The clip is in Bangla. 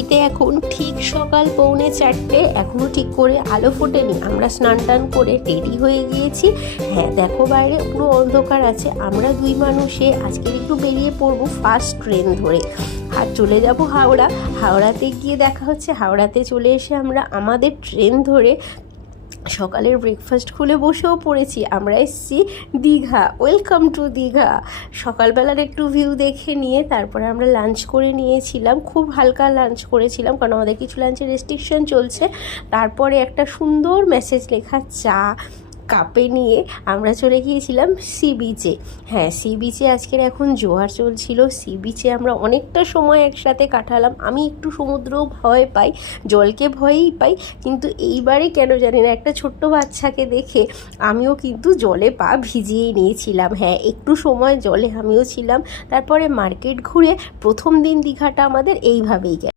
ঘড়িতে এখন ঠিক সকাল 3:45, এখনও ঠিক করে আলো ফোটেনি। আমরা স্নান টান করে রেডি হয়ে গিয়েছি। হ্যাঁ দেখো, বাইরে পুরো অন্ধকার আছে। আমরা দুই মানুষে আজকে একটু বেরিয়ে পড়বো ফার্স্ট ট্রেন ধরে, আর চলে যাব হাওড়া। হাওড়াতে গিয়ে দেখা হচ্ছে। হাওড়াতে চলে এসে আমরা আমাদের ট্রেন ধরে সকালের ব্রেকফাস্ট খুলে বসেও পড়েছি। আমরা এসেছি দীঘা। Welcome to Digha. সকালবেলার একটু ভিউ দেখে নিয়ে তারপরে আমরা লাঞ্চ করে নিয়েছিলাম। খুব হালকা লাঞ্চ করেছিলাম, কারণ আমাদের কিছু লাঞ্চের রেস্ট্রিকশন চলছে। তারপরে একটা সুন্দর মেসেজ লেখা চা কাপে নিয়ে আমরা চলে গিয়েছিলাম সি বিচে। হ্যাঁ, সি বিচে আজকের এখন জোয়ার চলছিল। সি বিচে আমরা অনেকটা সময় একসাথে কাটালাম। আমি একটু সমুদ্র ভয় পাই, জলকে ভয়ই পাই, কিন্তু এইবারে কেন জানি না একটা ছোট্ট বাচ্চাকে দেখে আমিও কিন্তু জলে পা ভিজিয়েই নিয়েছিলাম। হ্যাঁ, একটু সময় জলে আমিও ছিলাম। তারপরে মার্কেট ঘুরে প্রথম দিন দীঘাটা আমাদের এইভাবেই গেল।